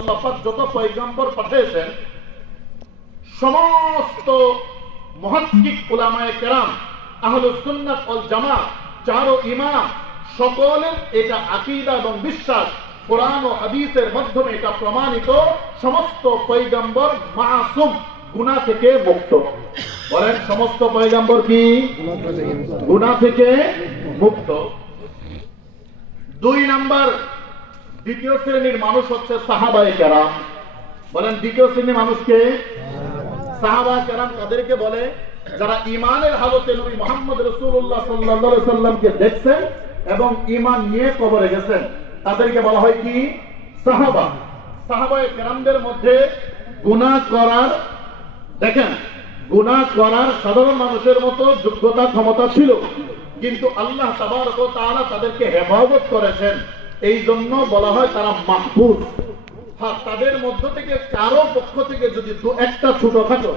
আল্লাহ পাক যত পয়গম্বর পাঠিয়েছেন সমস্ত মুহাক্কিক উলামায়ে কেরাম আহলুস সুন্নাত ওয়াল জামাত চারো ইমাম সকলের এটা আকীদা এবং বিশ্বাস কোরআন ও হাদিসের মাধ্যমে এটা প্রমাণিত সমস্ত পয়গম্বর মাসুম গুনাহ থেকে মুক্ত। বলেন সমস্ত পয়গম্বর কি গুনাহ থেকে মুক্ত। দুই নাম্বার দ্বিতীয় শ্রেণীর মানুষ হচ্ছে সাহাবায়ে কেরাম। বলেন দ্বিতীয় শ্রেণীর মানুষকে সাহাবা কেরাম তাদেরকে বলে যারা ঈমানের হালতে নবী মুহাম্মদ রাসূলুল্লাহ সাল্লাল্লাহু আলাইহি সাল্লামকে দেখছেন এবং ঈমান নিয়ে কবরে গেছেন, তাদেরকে বলা হয় কি সাহাবা। সাহাবায়ে কেরামদের মধ্যে গুনাহ করার দেখেন গুনাহ করার সাধারণ মানুষের মতো যোগ্যতা ক্ষমতা ছিল, কিন্তু আল্লাহ তাবারক ওয়া তাআলা তাদেরকে হেফাজত করেছেন, এই জন্য বলা হয় তারা মাহফুজ। তাদের মধ্য থেকে কারো পক্ষ থেকে যদি দু একটা ছোটখাটো